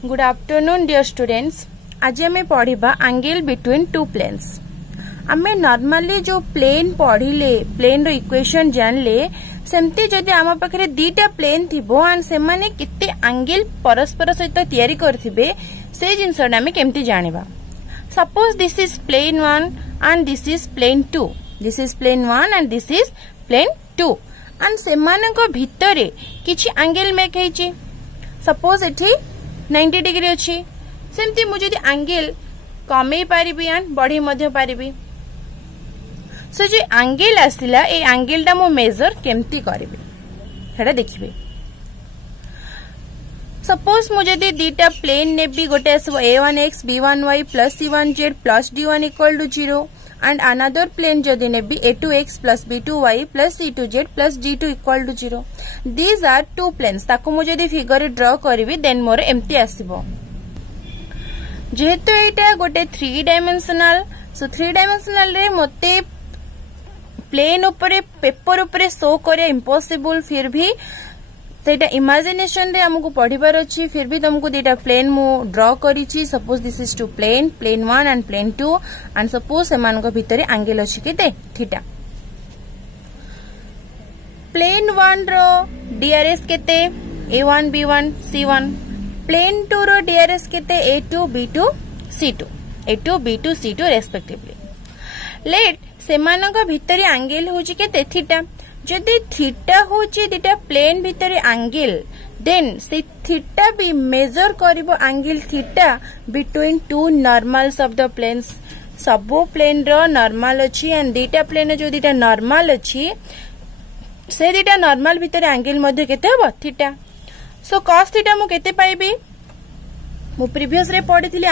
Good afternoon dear students. आज आम पढ़ा एंगल बिटवीन टू प्लेन्स। आम नॉर्मली जो प्लेन पढ़िले प्लेन रो इक्वेशन जानले सेमती जदि आम पाखे दीटा प्लेन थिबो एंड से माने केते एंगल परस्पर सहित तैयारी करथिबे से जिनसटा आम केमती जानिबा। Suppose this is plane 1 and this is plane 2। This is plane 1 and this is plane 2 and सेमानक भितरे किछि एंगल मेक हेछि। सपोज एठी 90 डिग्री अच्छी सेमती मुझे एंगल कमे पारिबी एंड बढ़ी मध्य पारिबी। सो जो एंगल आसिला ए एंगल टा मो मेजर केमती करबी हेडा देखिबे। सपोज मुझे दीटा प्लेन नेबी गोटे आसबो a1x b1y plus c1z plus d1 equal to 0 and another plane जदि नेबी a2x plus b2y plus c2z प्लस d2 equal to 0। These are two planes. ताको मुझे फिगर ड्रॉ करी देन मोर एमती आसीबो। जेहेतु एटा गोटे 3 डायमेंशनल सो 3 डायमेंशनल रे मते प्लेन ऊपर पेपर ऊपर शो करे इम्पॉसिबल। फिर भी सेटा इमेजिनेशन रे हमको पढ़िबार अछि। फिर भी तुमको दीटा प्लेन मु ड्रॉ करिछि। Suppose this is two plane 1 and plane 2 and suppose सेमान को भितरे एंगल अछि केते थीटा। प्लेन 1 रो डीआरएस केते a1 b1 c1। प्लेन 2 रो डीआरएस केते a2 b2 c2 a2 b2 c2 respectively. Late सेमानक भितरे एंगल होछि केते थीटा। जदि थीटा होछि दीटा प्लेन भितरे एंगल देन से थीटा भी मेजर करिवो angle theta between two normals of the planes. सबो प्लेन रो नॉर्मल अछि एंड दीटा प्लेन जो दीटा नॉर्मल अछि से दीटा नॉर्मल भितरे एंगल मध्ये केते हबो थीटा। सो cos थीटा मु केते पाइबी मु प्रीवियस रे पढिथिली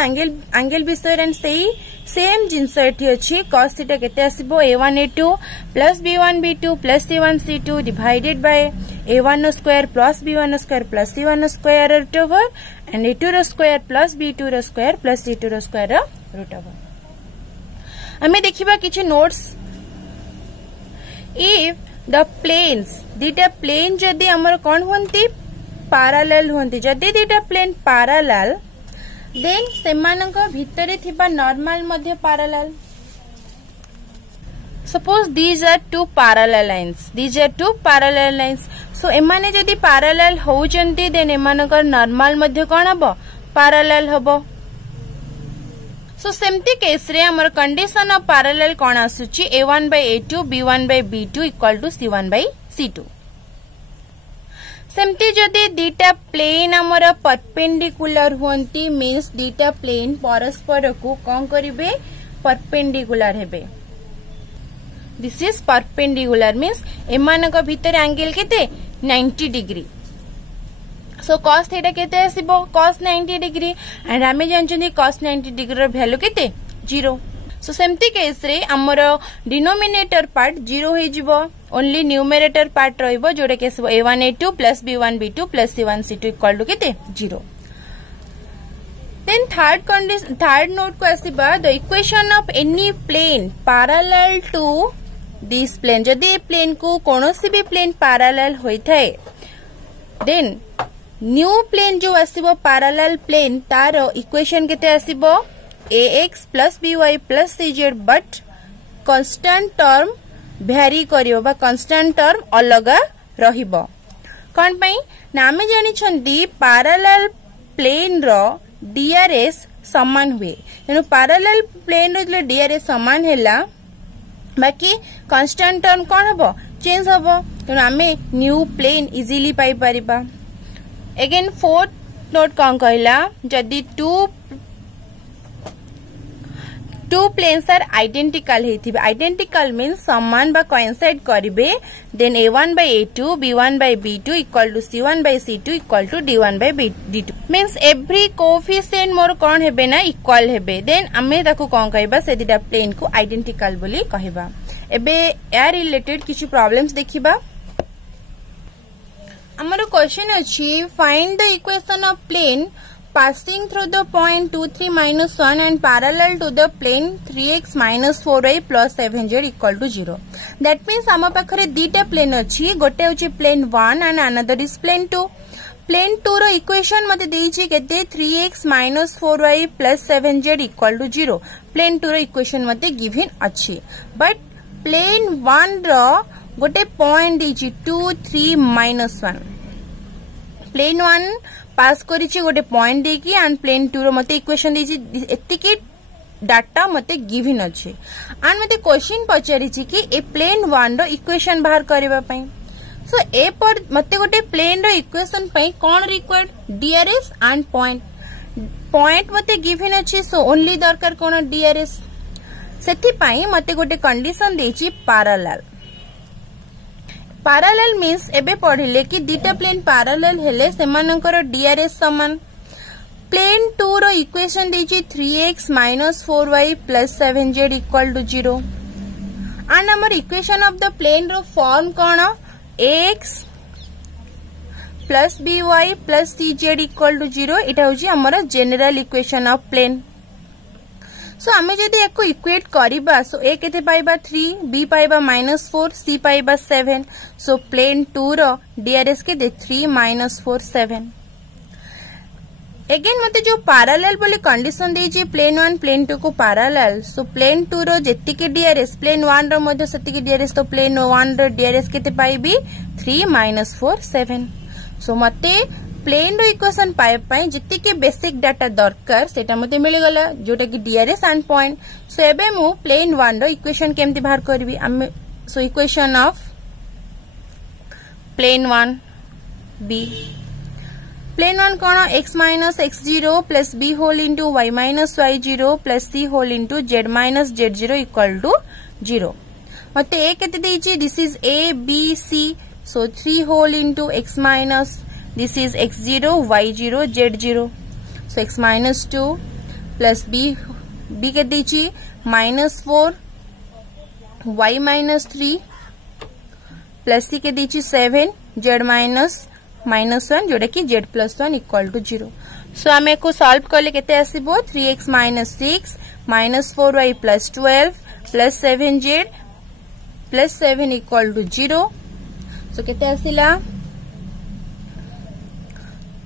एंगल विषय एंड सेही सेम जिंस एठी अछि। cos थीटा केते आसीबो a1 a2 plus b1 b2 plus c1 c2 divided by a1 square plus b1 square plus c1 square root over and a2 रो स्क्वायर प्लस b2 रो स्क्वायर प्लस c2 रो square root over. हमें देखिबा किछि notes. If the planes दीटा plane जदि हमर कोन होंती पैरेलल होंती। जदि दीटा प्लेन पैरेलल देन सेमानक भितरे थिबा नॉर्मल मध्ये parallel. Suppose these are two parallel lines. These are two parallel lines. So एमाने जदि पैरेलल होउचंती देन एमानक नॉर्मल मध्ये कोन हबो पैरेलल हबो। सो सेमती केस रे हमर कंडीशन ऑफ पैरेलल कोन आसुची a1 by a2 b1 by b2 equal to c1 by c2। सेमती जदि दीटा प्लेन हमर परपेंडिकुलर होंती मीन्स दीटा प्लेन परस्पर को कौन करिवे परपेंडिकुलर हेबे। दिस इज परपेंडिकुलर मीन्स एमानक भीतर एंगल केते 90 डिग्री। सो cos थीटा केते आसीबो cos 90 डिग्री एंड हमें जानछनी cos 90 डिग्री रो वैल्यू केते 0। सो सेमती केस रे हमर डिनोमिनेटर पार्ट 0 हो जिवो ओनली न्यूमरेटर पार्ट रहिबो जोडे case a1 a2 plus b1 b2 plus c1 c2 equal to केते 0। देन थर्ड नोट को आसीबा the equation of any plane parallel to this plane. जदि प्लेन को कोनोसी भी प्लेन पैरेलल होई थाए देन न्यू प्लेन जो आसीबो पैरेलल प्लेन तार इक्वेशन केते आसीबो ax plus by plus cz but constant term भ्यारी करियो बा कांस्टेंट टर्म अलगा रहिबो। कोन पई ना हम जानि छंती पैरेलल प्लेन रो डीआरएस समान हुए। तेनु पैरेलल प्लेन रो डीआरएस समान हैला बाकी कांस्टेंट टर्म कोन हबो चेंज हबो। तेनु हमें न्यू प्लेन इजीली पाई परिबा। अगेन फोर्थ नोट कोन कहला जदी टू प्लेन्स आर आइडेंटिकल हेथिबे। आइडेंटिकल मीन्स समान बा कोइंसाइड करिवे then a1 by a2 b1 by b2 equal to c1 by c2 equal to d1 by d2 means every coefficient मोर कोन हेबे ना इक्वल हेबे। देन हमें ताको कोन कहबा से दिटा प्लेन को आइडेंटिकल बोली कहबा। एबे या रिलेटेड किछि प्रॉब्लम्स देखिबा। हमर क्वेश्चन अछि find the equation of plane passing through the point 2 3 minus 1 and parallel to the plane 3x minus 4y plus 7z equal to 0. That means आम पाखरे दीटा प्लेन अच्छी गोटे होची plane 1 and another is plane 2. Plane 2 रो equation मते देइछि केते 3x - 4y + 7z = 0 plane 2 रो इक्वेशन मते गिवन अछि बट प्लेन 1 रो गोटे पॉइंट देइछि 2 3 -1 प्लेन 1 पास करिछि गोटे पॉइंट देकी एंड प्लेन 2 रो मते इक्वेशन देइछि एतिकी डाटा मते गिवन अछि एंड मते क्वेश्चन पचारिछि कि ए प्लेन 1 रो इक्वेशन बाहर करबा पई सो ए पर मते गोटे प्लेन रो इक्वेशन पई कोन रिक्वायर्ड डीआरएस एंड पॉइंट मते गिवन अछि सो ओनली दरकार कोन डीआरएस सेथि पई मते गोटे कंडीशन देछि पैरेलल मीन्स एबे पढिले कि दीटा प्लेन पैरेलल हेले सेमानकर डीआरएस समान प्लेन 2 रो इक्वेशन देछि 3x - 4y + 7z = 0 एंड हमर इक्वेशन ऑफ द प्लेन रो फॉर्म कोन ax + by + cz = 0 इटा होछि हमर general equation of plane so आमे जदि एको इक्वेट करिबा सो a केते पाइबा 3 b पाइबा -4 c पाइबा 7 सो प्लेन 2 रो डीआरएस के 3 - 4 7 अगेन मते जो पैरेलल बोली कंडीशन देछि प्लेन 1 प्लेन 2 को पैरेलल सो प्लेन 2 रो जेतिके डीआरएस प्लेन 1 रो मध्ये सेतिके डीआरएस तो प्लेन 1 रो डीआरएस केते पाइबी 3 - 4 7 सो मते प्लेन रो इक्वेशन पाइप पई जितिके बेसिक डाटा दरकार सेटा मते मिल गला जोटा कि डीआरएस एंड पॉइंट सो एबे मु प्लेन 1 रो इक्वेशन केमति बाहर करबी हम सो equation of plane 1 b plane 1 कोन x - x0 + b whole into y - y0 + c whole into z - z0 = 0 मते a केते देछि this is a b c so 3 whole into x - this is x0 y0 z0 so x - 2 plus b के देछि -4 y - 3 plus c के देछि 7 z - 1 जोटा कि z + 1 = 0 सो आमे को सॉल्व करले केते आसीबो 3x - 6 - 4y + 12 + 7z + 7 = 0 सो केते आसीला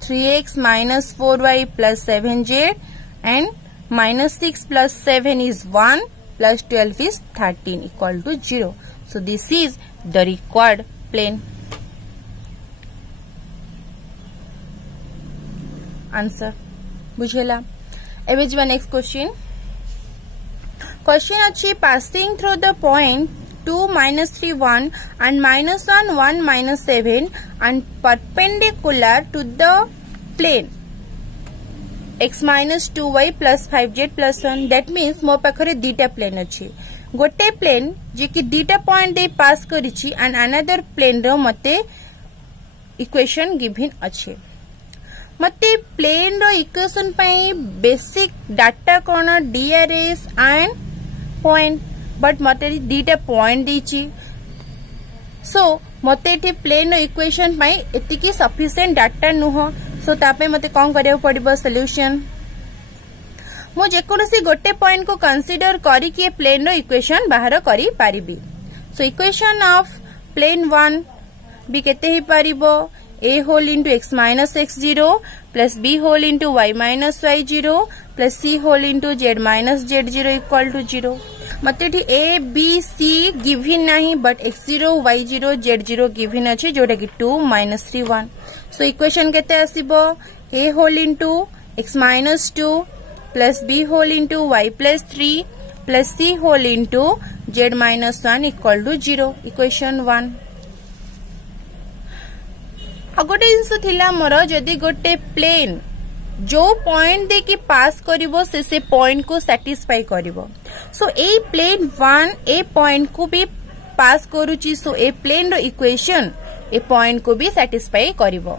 3x - 4y + 7z and -6 + 7 is 1 + 12 is 13 = 0 so this is the required plane answer बुझेला एबे जीवा नेक्स्ट क्वेश्चन अछि passing through the point 2 - 3 1 and -1 1 - 7 and perpendicular to the plane x - 2y + 5z + 1 that means मो पाखरे दीटा plane अछि गोटे plane जे कि दीटा पॉइंट दे पास करिछि एंड अनदर प्लेन रो मते इक्वेशन गिवन अछि मते प्लेन रो इक्वेशन पई बेसिक डाटा कोन डीआरएस एंड पॉइंट बट मते दीटा पॉइंट दीछि सो मते एठी प्लेन रो इक्वेशन पई एतिकी सफिशिएंट डाटा नुह सो तापे मते कोन करियो पड़िबो सॉल्यूशन मो जेकोसी गोटे पॉइंट को कंसीडर करी कि प्लेन रो इक्वेशन बाहर करी पारिबी सो इक्वेशन ऑफ प्लेन 1 बी केते ही पारिबो a whole into x - x0 plus b whole into y - y0 plus c whole into z - z0 = 0 मते एठी a b c गिवन नाही but x0 y0 z0 given अछि जोटा कि 2 - 3 1 सो इक्वेशन केते आसीबो a whole into x - 2 plus b whole into y + 3 plus c whole into z - 1 = 0 equation 1 गोटे जिनस थिला मोर जदि गोटे प्लेन जो पॉइंट दे कि पास करिवो से पॉइंट को सैटिस्फाई करिवो सो ए प्लेन 1 ए पॉइंट को भी पास करूची सो ए प्लेन रो इक्वेशन ए पॉइंट को भी सैटिस्फाई करिवो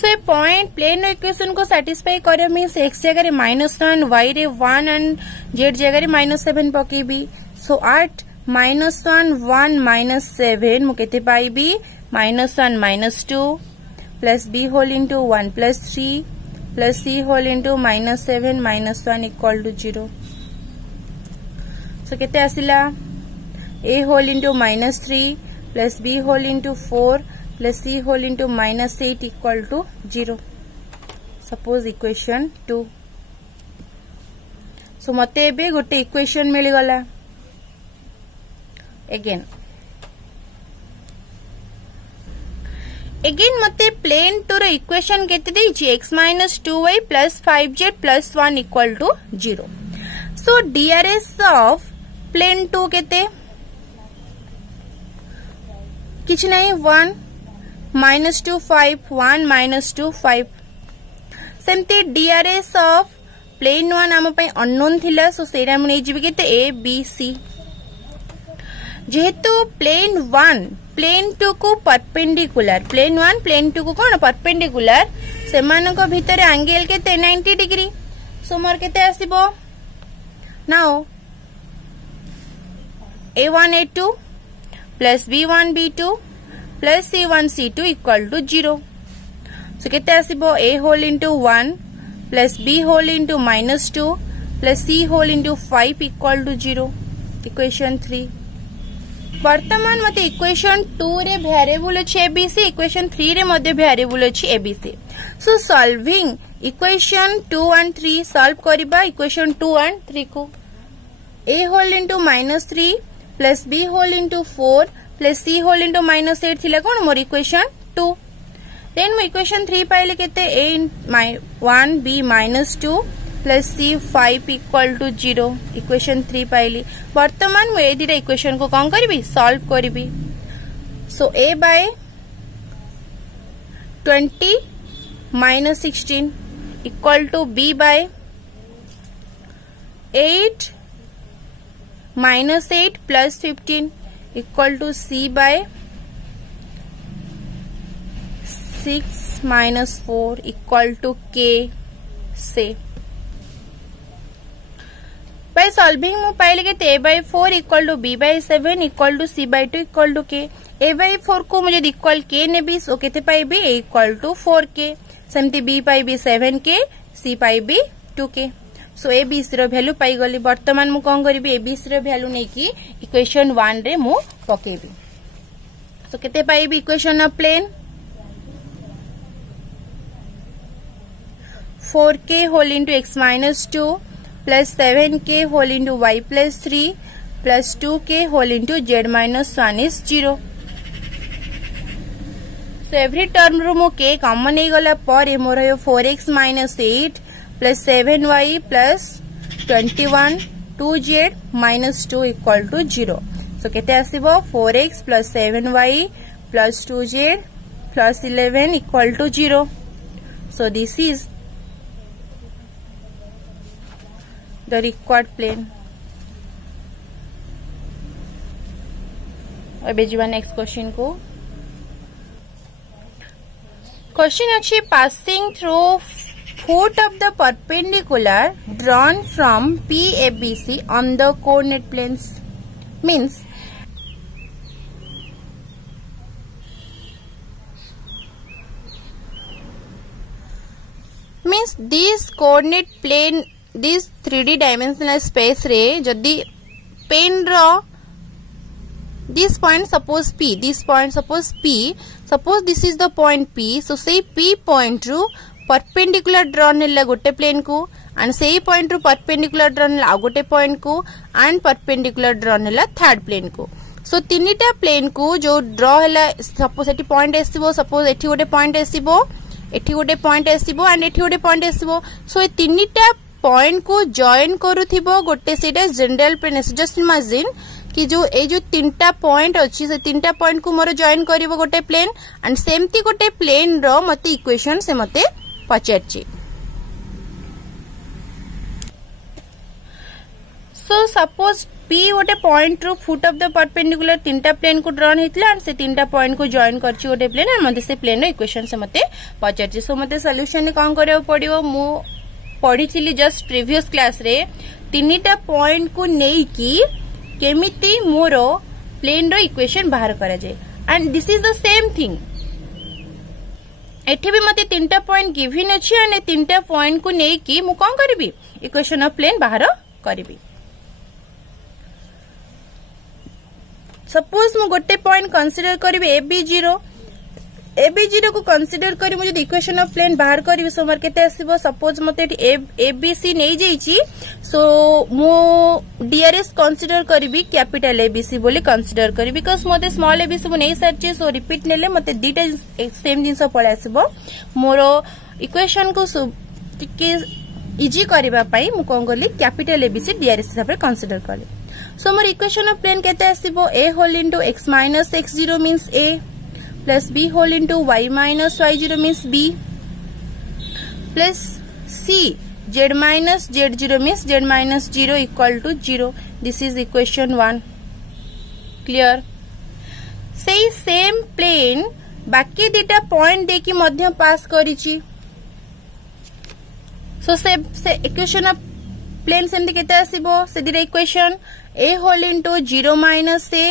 सो ए पॉइंट प्लेन रो इक्वेशन को सैटिस्फाई करे मींस x जगह रे -1 y रे 1 एंड z जगह रे -7 पकेबी सो 8 -1 1 -7 मु केते पाइबी -1 - 2 plus b whole into 1 plus 3 plus c whole into -7 - 1 = 0 so केते आसिला a whole into -3 plus b whole into 4 plus c whole into -8 equal to 0. Suppose equation 2. So मते एबे गोटे इक्वेशन मिल गला. अगेन मते प्लेन टू रो इक्वेशन केते देछि x - 2y + 5z + 1 equal to 0. So DRS of plane 2 केते किछ नहीं 1 -2 5 1 -2 5. सेमती DRS ऑफ प्लेन 1 आम पई अननोन थिला. सो सेरा हम नै जिबि केते A B C. जेहेतु प्लेन 1 प्लेन 2 को परपेंडिकुलर, प्लेन 1 प्लेन 2 को कोन परपेंडिकुलर, सेमानको भितर एंगल केते 90 डिग्री. सो मोर केते आसीबो now A1 A2 plus B1 B2 plus C1 C2 equal to 0. So केते आसीबो A whole into 1 plus B whole into -2 plus C whole into 5 equal to 0. Equation 3. वर्तमान मते इक्वेशन 2 रे वेरिएबल अछि ABC, इक्वेशन 3 रे मध्ये वेरिएबल अछि ABC. So solving equation 2 and 3 solve करबा इक्वेशन 2 एंड 3 को. A whole into -3 plus B whole into 4 plus C whole into -8 थिला कोन मोर इक्वेशन 2. देन मो इक्वेशन 3 पाइले केते A1 B -2 plus C 5 equal to 0. Equation 3 पाइली. वर्तमान मु ए दिटा इक्वेशन को कौन करी सॉल्व करी. So A by 20 -16 equal to B by 8 -8 plus 15 equal to C by 6 -4 equal to K say. By solving मु पाइले के A by 4 equal to B by 7 equal to C by 2 equal to K. A by 4 को मुझे equal K नेबी. सो केते पाइबी A equal to 4K. सेमती B पाइबी 7K, C पाइबी 2K. So ABC रो वैल्यू पाई गली. वर्तमान मु कोन करबी ABC रो वैल्यू नै कि इक्वेशन 1 रे मु पकेबी. सो केते पाइबी equation of plane 4K whole into x - 2 plus 7K whole into y plus 3 plus 2K whole into z -1 is 0. So every term रू मो K कॉमन नहीं गला पर मोर 4x - 8 plus 7y plus 21 2z -2 equal to 0. So केते आसीबो 4x plus 7y plus 2z plus 11 equal to 0. So this is the required plane. अब जीवा नेक्स्ट क्वेश्चन को. क्वेश्चन अच्छी passing through foot of the perpendicular drawn from PABC on the coordinate planes. means this coordinate plane, this 3D dimensional space रे जदि पेन रो this point suppose P, this point suppose P, suppose this is the point P, so say P point रू perpendicular drawn है गोटे plane को and say point रू perpendicular drawn है गोटे point को and perpendicular drawn है third plane को. so तीनिटा plane को जो draw है suppose eighty point एसिबो, suppose eighty गोटे point एसिबो, एटी गोटे point एसिबो and एटी गोटे point एसिबो. so ए तीनिटा पॉइंट को जॉइन करूथिबो गोटे सेटा जनरल प्लेन. जस्ट इमेजिन कि जो ए जो तीनटा पॉइंट अछि से तीनटा पॉइंट को मोर जॉइन करिवो गोटे प्लेन एंड सेमती गोटे प्लेन रो मते इक्वेशन से मते पचारछि. सो सपोज P गोटे पॉइंट रो फुट ऑफ द परपेंडिकुलर तीनटा प्लेन को ड्रॉन हेतला एंड से तीनटा पॉइंट को जॉइन करछि गोटे प्लेन एंड मते से प्लेन रो इक्वेशन से मते पचारछि. सो मते सॉल्यूशन कोन करियो पड़ियो. मु पढ़ी जस्ट प्रीवियस क्लास रे तीनिटा पॉइंट को नहीं कि केमिति मोरो प्लेन रो इक्वेशन बाहर करा जाए and this is the same thing. एठी भी मते तीनटा पॉइंट गिवन अछि एंड तीनटा पॉइंट को नहीं कि मु कोन करबी इक्वेशन ऑफ प्लेन बाहर करबी. सपोज मु गोटे पॉइंट कंसीडर करबी AB0 AB0 को कंसीडर करी मुझे इक्वेशन ऑफ प्लेन बाहर करी सो मोर केते आसीबो सपोज मते ABC नै जाईची सो मो DRS कंसीडर करबी कैपिटल ABC बोली कंसीडर करी बिकॉज़ मते स्मॉल ABC मु नै सारची सो रिपीट नेले मते दीटा सेम जिंस पळे आसीबो मोरो इक्वेशन को टिके इजी करबा पई मु कोन करली कैपिटल ABC DRS हिसाब रे कंसीडर करली सो मोर इक्वेशन ऑफ प्लेन केते आसीबो a whole into x minus x0 means a plus b whole into y minus y0 means b plus c z minus z0 means z minus 0 equal to 0. This is equation 1. Clear? Say same plane बाकी दिटा point देखी मध्य पास करिची so से equation of plane सेमती केते आसीबो से दिटा equation a whole into 0 minus a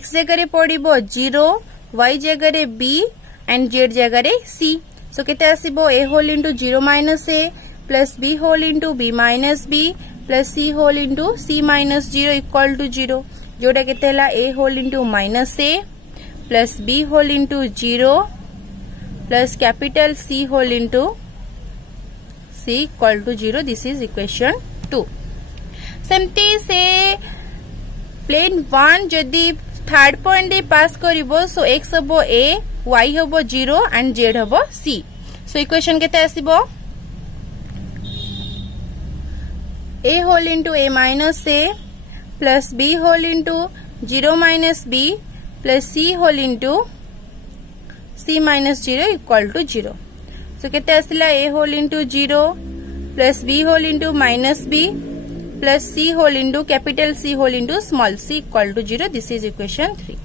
x जगह रे पड़िबो 0 y जगह रे b एंड z जगह रे c सो केते आसीबो a whole into 0 minus a plus b whole into b minus b plus c whole into c minus 0 equal to 0 जोटा केते हला a whole into minus a plus b whole into 0 plus capital c whole into c equal to 0. This is equation 2. सेमती से plane 1 जदी third point दे pass करिवो so x हबो a y हबो 0 एंड z हबो c सो इक्वेशन केते आसीबो a whole into a minus a plus b whole into 0 minus b plus c whole into c minus 0 equal to 0 so केते आसिला a whole into 0 plus b whole into minus b plus c whole into capital C whole into small c equal to 0. This is equation 3.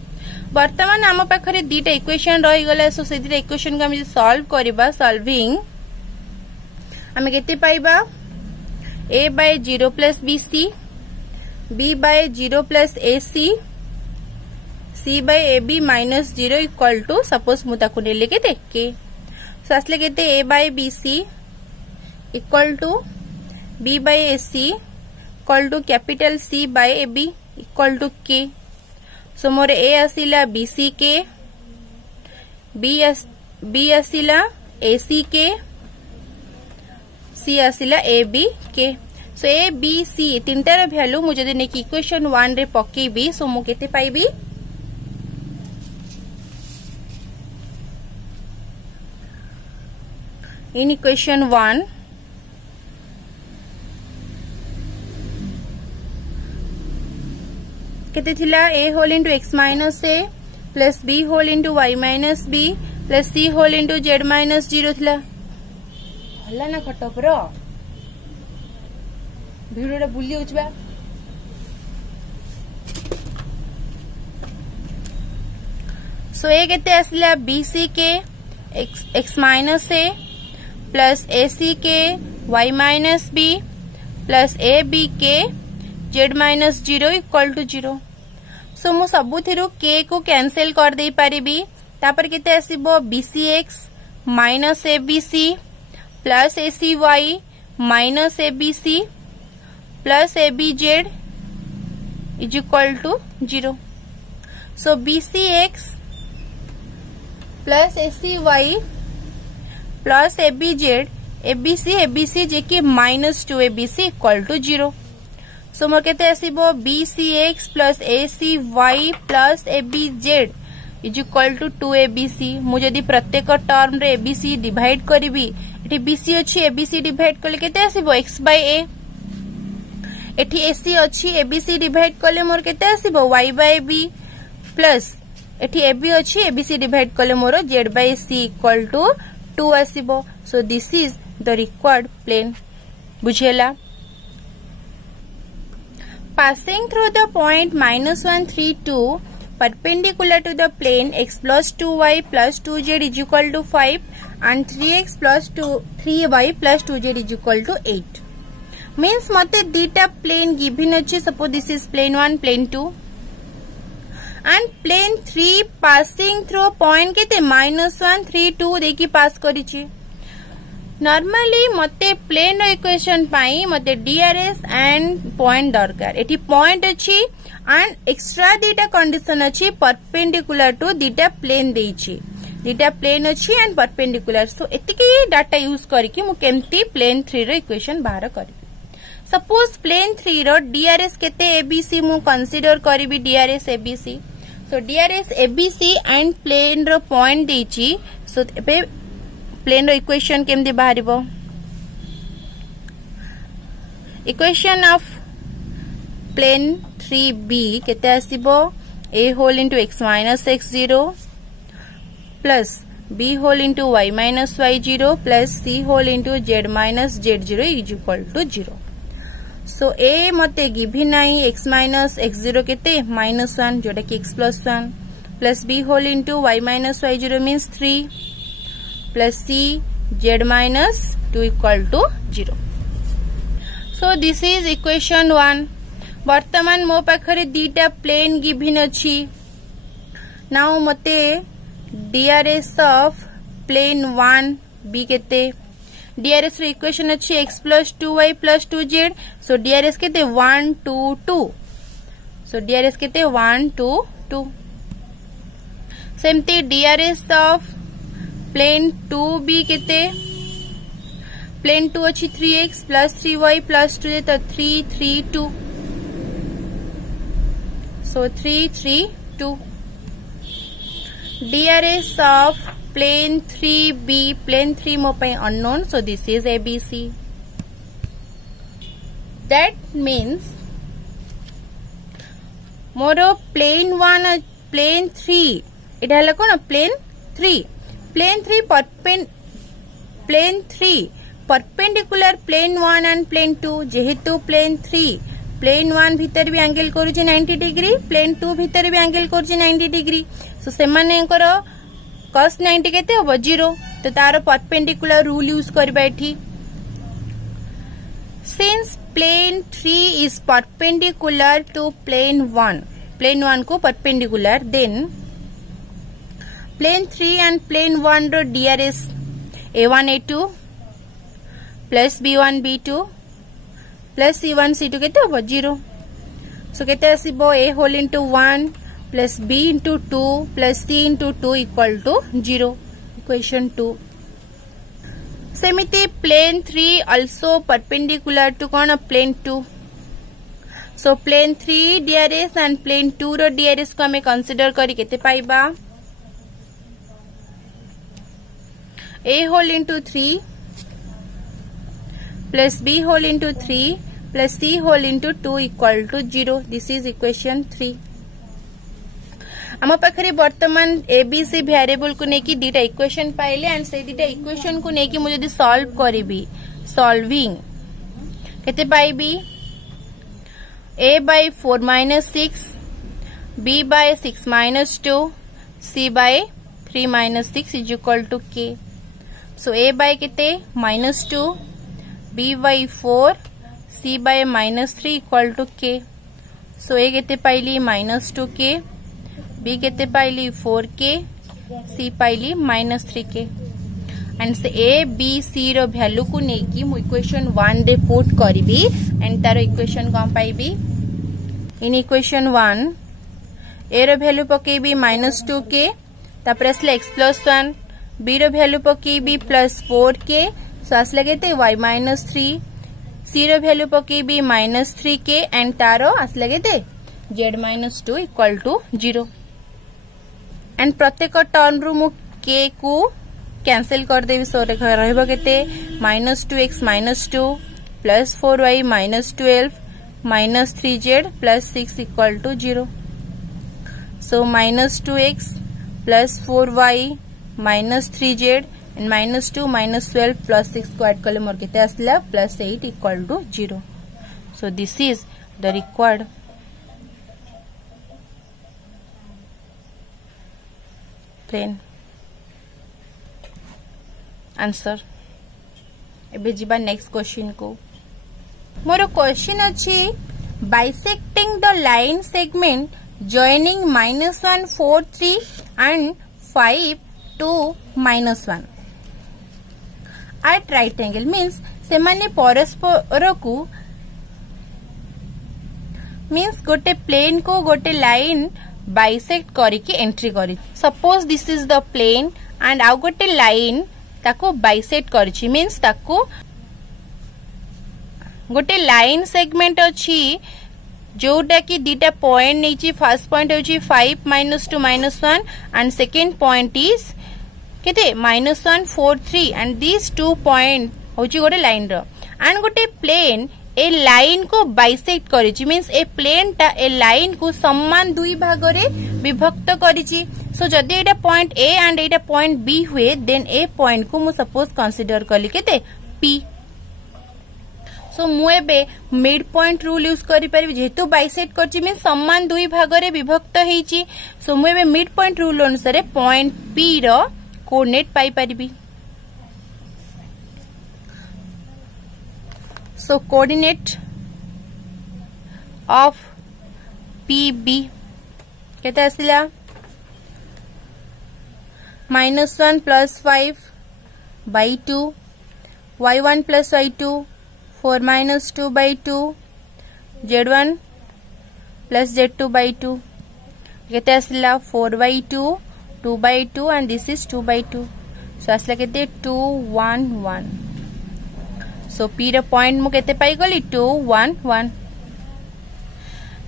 वर्तमान आम पाखरे दीटा equation रही गला सो से दीटा equation को हम सॉल्व करबा सॉल्विंग हम केते पाइबा a by 0 plus bc b by 0 plus ac c by ab minus 0 equal to suppose मु ताकू नेले केते k सो असले केते a by bc equal to b by ac equal to capital C by AB equal to K. So मोर A आसिला BCK B आसिला ACK C आसिला ABK. So A B C तीनटार वैल्यू मु जदि नेकी इक्वेशन 1 रे पकेबी सो मु केते पाइबी इन इक्वेशन 1 केते थिला a whole into x minus a plus b whole into y minus b plus c whole into z minus 0 थिला हल्ला ना खटप रो भिडोटा बुली होचबा सो a केते आसिला bc के x minus a plus ac के y minus b plus ab के z minus 0 equal to 0. सो मु सबुथिरु k को cancel कर दे पारिबी तापर केते आसीबो bcx minus abc plus acy minus abc plus abz is equal to 0. So bcx plus acy plus abz abc जे कि minus 2 abc equal to 0. So मोर केते आसीबो bcx plus acy plus abz is equal to 2abc. मु जदि प्रत्येक term रे abc divide करिवि एठी bc अछि abc डिवाइड करले केते आसीबो x बाय a एठी ac अछि abc डिवाइड करले मोर केते आसीबो y बाय b प्लस एठी ab अछि abc डिवाइड करले मोर z by c equal to 2 आसीबो. So this is the required plane. बुझेला passing through the point -1 3 2 perpendicular to the plane x plus 2y plus 2z is equal to 5 and 3x plus 3y plus 2z is equal to 8. Means मते दीटा plane given अछि. Suppose this is plane 1 plane 2 and plane 3 passing through point केते -1 3 2 देखि pass करिछि. Normally मते plane equation पाई मते DRS and point दरकार. एठी पॉइंट अछि एंड एक्स्ट्रा दीटा कंडीशन अछि परपेंडिकुलर टू दीटा प्लेन देछि. दीटा प्लेन अच्छी एंड परपेंडिकुलर सो एतिकी डाटा यूज करके मु केमती प्लेन 3 रो इक्वेशन बाहर करी सपोज प्लेन 3 रो डीआरएस केते एबीसी मु कंसीडर करी DRS ABC so DRS ABC and plane रो पॉइंट देची सो एबे प्लेन रो इक्वेशन केमती बाहरिबो इक्वेशन ऑफ प्लेन 3b केते आसीबो a whole into x minus x0 plus b whole into y minus y0 plus c whole into z minus z0 is equal to 0 so a मते given नाही x minus x0 केते -1 जोटा कि x plus 1 plus b whole into y minus y0 means 3 plus c z minus 2 equal to 0 so this is equation 1 वर्तमान मो पाखरे दीटा plane given अछि now मते डीआरएस ऑफ प्लेन 1 बी केते डीआरएस रो इक्वेशन अछि x plus 2y plus 2z सो DRS केते 1 2 2 सो DRS केते 1 2 2 सेमती डीआरएस ऑफ प्लेन 2b केते प्लेन 2 अछि 3x plus 3y plus 2z तो 3 3 2 so 3 3 2 DRS of plane 3B plane 3 mo pai unknown so this is ABC that means moro plane 1 plane 3 it hela kono plane 3 perpendicular plane 1 and plane 2 जेहेतु plane 3 plane 1 भीतर भी angle करूची 90 degree plane 2 भीतर भी angle करूची 90 degree so सेमानेकर cos 90 केते हो 0 तो तार परपेंडिकुलर रूल यूज करबा एठी since plane 3 is perpendicular to plane 1 को perpendicular then plane 3 and plane 1 रो DRS a1 a2 plus b1 b2 plus c1 c2 केते हो 0 सो केते आसीबो a whole into 1 plus b into 2 plus c into 2 equal to 0 equation 2 सेमिति plane 3 also perpendicular to कोन plane 2 so plane 3 DRS and plane 2 row DRS को हमें consider करी केते पाइबा a whole into 3 plus b whole into 3 plus c whole into 2 equal to 0 this is equation 3 आम पाखरे वर्तमान एबीसी वेरिएबल को नेकी दीटा इक्वेशन पाइले एंड से दीटा इक्वेशन को नेकी मु जदी सॉल्व करिबी सॉल्विंग केते पाइबी a by 4 minus 6 b by 6 minus 2 c by 3 minus 6 is equal to k so a by केते -2 b by 4 c by -3 equal to k so a केते पाइली -2k b केते पाइली 4k c पाइली -3k and say a b c रो value को नेकी मु equation 1 रे पुट करबी एंड तारो इक्वेशन कोन पाइबी इन इक्वेशन 1 a रो वैल्यू पकेबी -2k तापर असले x + 1 b रो वैल्यू पकेबी +4k सो असले केते y -3 c रो वैल्यू पकेबी -3k एंड तारो असले केते z -2 इक्वल टू 0 एंड प्रत्येक टर्म रु मु k को कैंसिल कर देबी सो रहबो केते -2x -2 plus 4y -12 -3z plus 6 equal to 0 so -2x plus 4y -3z and -2 -12 प्लस 6 को ऐड करले मोर केते आसला +8 equal to 0 so this is the required plane answer एबे जीबा नेक्स्ट क्वेश्चन को मोर क्वेश्चन अछि bisecting the line segment joining -1 4 3 and 5 2 -1 at right angle means से माने परस्पर को मीन्स गोटे प्लेन को गोटे लाइन बाइसेक्ट करके एंट्री करी suppose this is the plane and आउ गोटे लाइन ताको बाइसेक्ट करछि मींस ताको गोटे लाइन सेगमेंट अछि जोटा कि दीटा पॉइंट नहीं। फर्स्ट पॉइंट होची 5 -2 -1 एंड सेकेंड पॉइंट इज केते -1 4 3 एंड दिस 2 पॉइंट होची गोटे लाइन रो एंड गोटे प्लेन ए लाइन को बाइसेक्ट करिछि मींस ए प्लेन टा ए लाइन को समान दुई भाग रे विभक्त करिछि। सो जदि एटा point A and Etah point B हुए देन ए पॉइंट को मु सपोज कंसीडर कली केते पी। सो मु एबे मिड पॉइंट रूल यूज करि परिबि जेहेतु बाइसेक्ट करछि मींस समान दुई भाग रे विभक्त हेछि। सो मु एबे मिड पॉइंट रूल अनुसार पॉइंट पी रो कोऑर्डिनेट पाई परिबि। सो कोऑर्डिनेट ऑफ PB केते आसिला -1 + 5 by 2 y1 + y2 4 - 2 by 2 z1 + z2 by 2 केते आसिला 4 by 2 2 by 2 and this is 2 by 2 सो आसिला केते 2 1 1। सो P रो पॉइंट मु केते पाई गली 2 1 1।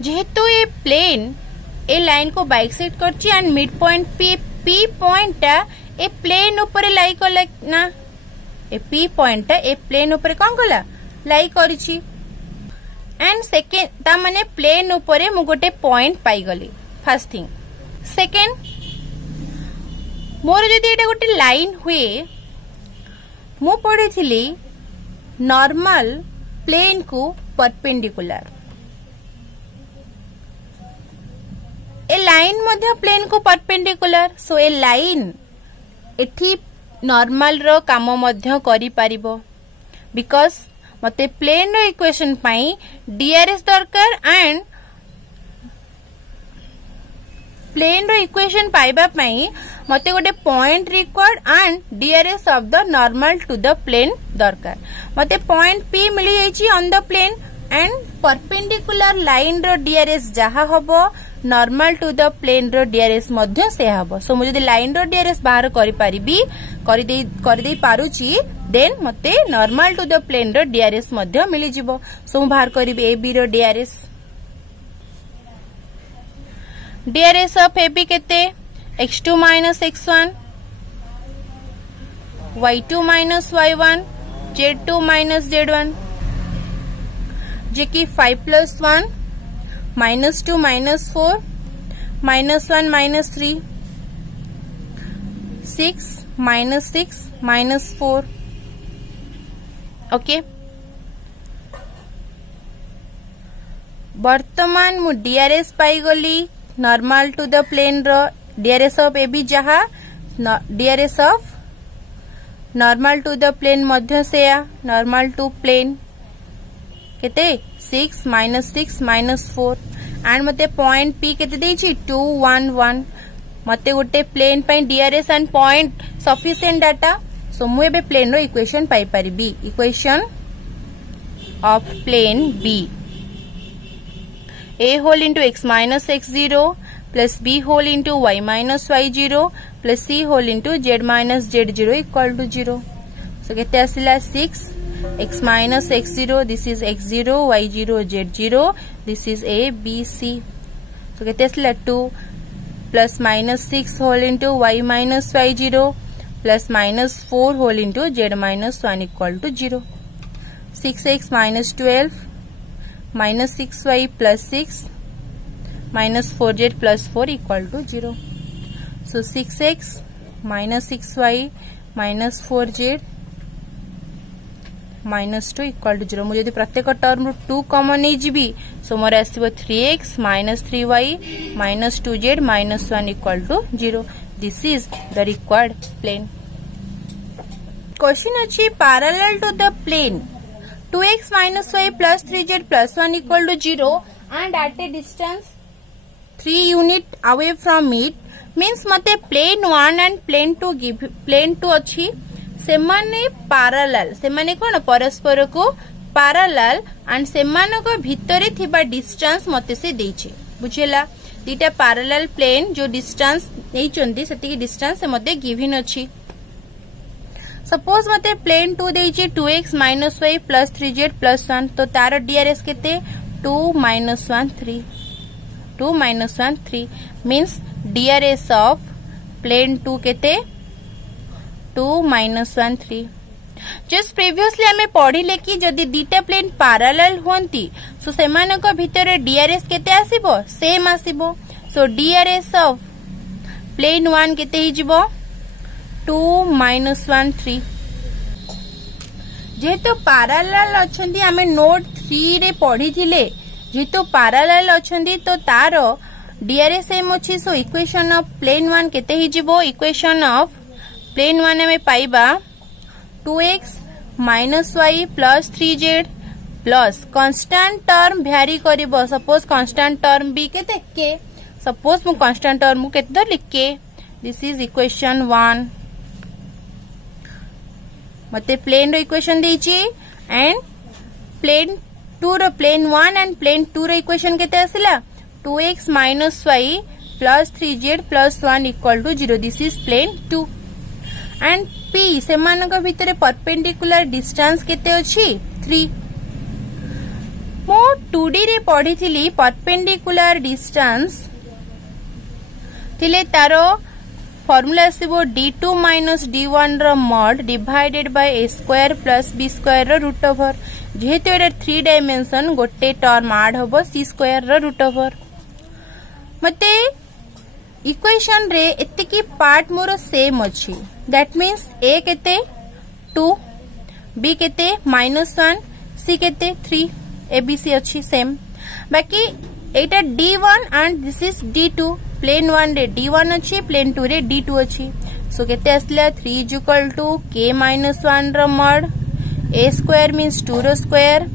जेहेतु ये प्लेन ए लाइन को बाइसेक्ट करछि and mid point P point टा ए प्लेन ऊपर लाई कला ना ए P पॉइंट टा ए प्लेन ऊपर कोन कला लाई करछि एंड सेकेंड ता माने प्लेन ऊपर मु गोटे पॉइंट पाई गली फर्स्ट थिंग। सेकेंड मोर जदि एटा गोटे लाइन हुए मु पढिथिली नॉर्मल प्लेन को परपेंडिकुलर ए लाइन मध्य प्लेन को परपेंडिकुलर। सो ए लाइन एठी नॉर्मल रो काम मध्य करि पारिबो बिकॉज मते प्लेन रो इक्वेशन पाई DRS दरकार एंड प्लेन रो इक्वेशन पाइबा पाई मते गोटे point required and DRS of the normal to the plane दरकार। मते पॉइंट P मिली जाइछि on the plane and perpendicular line रो DRS जहा हबो नॉर्मल टू द प्लेन रो DRS मध्य से हबो। सो मु जदि लाइन रो DRS बाहर करि परिबी करि देई पारुछि देन मते नॉर्मल टू द प्लेन रो DRS मध्य मिली जिवो। सो मु बाहर करिबी AB रो DRS ऑफ AB केते x2 - x1 y2 - y1 z2 - z1 जे कि 5 + 1 -2 - 4 -1 - 3 6 -6 - 4 ओके। वर्तमान मु DRS पाई गली नॉर्मल टू द प्लेन रो DRS ऑफ AB जहा DRS of normal to the plane मध्य से नॉर्मल टू प्लेन केते 6 -6 - 4 एंड मते पॉइंट P केते देछि 2 1 1 मते गोटे प्लेन पई DRS and point sufficient data. So मु एबे प्लेन रो इक्वेशन पाई परिबी equation of plane B A whole into x minus x0 plus B whole into y minus y0 plus C whole into z minus z0 equal to 0. So केते आसिला 6 x minus x0 this is x0 y0 z0 this is A B C. So केते आसिला 2 plus minus 6 whole into y minus y0 plus minus 4 whole into z minus 1 equal to 0. 6x minus 12 minus 6y plus 6 minus 4z plus 4 equal to 0. So 6x minus 6y minus 4z minus 2 equal to 0. मुझे प्रत्येक term 2 common नहीं GB so more आसीबो 3x minus 3y minus 2z minus 1 equal to 0. This is the required plane. Question अच्छी parallel to the plane 2x minus y plus 3z plus 1 equal to 0 and at a distance 3 unit away from it means मते plane 1 and plane 2 give plane 2 अच्छी से माने parallel से माने कौन परस्पर को parallel and से माने को भीतरे थिबा distance मते से देइछे बुझेला दीटा parallel plane जो distance नेइचंदी सेतिकी डिस्टेंस से मते गिवन अछि। सपोज मते प्लेन 2 देइछि 2x - y + 3z + 1 तो तार DRS केते 2 - 1 3 2 - 1 3 मींस DRS ऑफ प्लेन 2 केते 2 - 1 3। जस्ट प्रीवियसली हमें पढ़िले कि जदि दीटा प्लेन पैरेलल होंती सो सेमानक भितर DRS केते आसीबो सेम आसीबो। सो DRS ऑफ प्लेन 1 केते हिजिबो 2 - 1 3। जेहेतु पैरेलल अछंती हमें नोट 3 रे पढ़िथिले जेहेतु पैरेलल अछंती तो तार DRS सेम अछि। सो इक्वेशन ऑफ प्लेन 1 केते हिजिबो इक्वेशन ऑफ प्लेन 1 में पाइबा 2x - y + 3z plus constant term भ्यारी करिवो। सपोज कांस्टेंट टर्म भी केते k सपोज मु कांस्टेंट टर्म केते लिख के दिस इज इक्वेशन 1 मते प्लेन रो इक्वेशन देछि एंड प्लेन 2 रो प्लेन 1 एंड प्लेन 2 रो इक्वेशन केते आसिला 2x - y + 3z + 1 = 0 this is plane 2 and p सेमानक भितरे परपेंडिकुलर डिस्टेंस केते अछि 3। मो 2D रे पढिथिली परपेंडिकुलर डिस्टेंस थिले तारो फॉर्मूला आसीबो d2 - d1 रो mod divided by a square + b square रो रूट ओवर। जेहेतु एटा 3 डायमेंशन गोटे टर्म ऐड होबो c स्क्वायर रो रूट ओवर। मते इक्वेशन रे एतिकी पार्ट मोर सेम अछि दैट मींस a केते 2 b केते -1 c केते 3 abc अछि सेम। बाकी एटा d1 and this is d2 plane 1 रे d1 अछि प्लेन 2 रे d2 अछि। सो केते आसला 3 = k - 1 रो मॉड a स्क्वायर मींस 2 रो स्क्वायर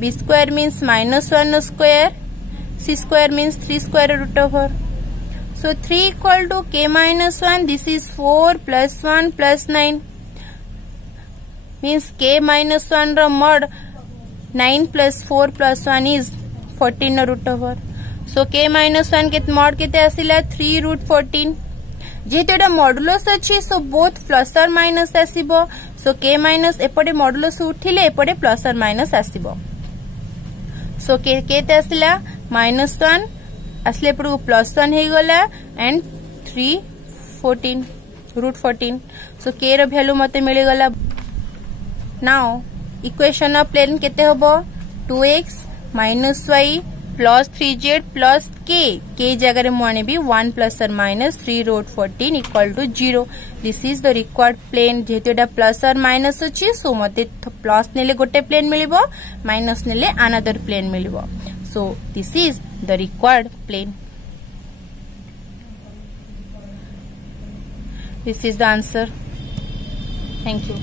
b स्क्वायर मींस -1 रो square c square means 3 square root over. So 3 = k - 1 this is 4 + 1 + 9 means k - 1 रो mod 9 + 4 + 1 is 14 root over. So k - 1 के मॉड केते आसिला 3 √14 जेहेतु एटा मॉडुलस अछि सो बोथ प्लस और minus आसीबो। सो k - एपटे मॉडुलस उठिले एपटे प्लस और माइनस आसीबो। सो k केते आसिला -1 असले पड़ू +1 हे गला एंड 3 14 √14। सो k रो वैल्यू मते मिले गला। नाउ इक्वेशन ऑफ प्लेन केते होबो 2x - y + 3z + k जगह रे मु आनेबी 1 + or - 3 √14 = 0 this is the required plane. जेहेतु एटा प्लस और माइनस अछि सो मते प्लस नेले गोटे प्लेन मिलिबो माइनस नेले अनदर प्लेन मिलिबो। So this is the required plane. This is the answer. Thank you.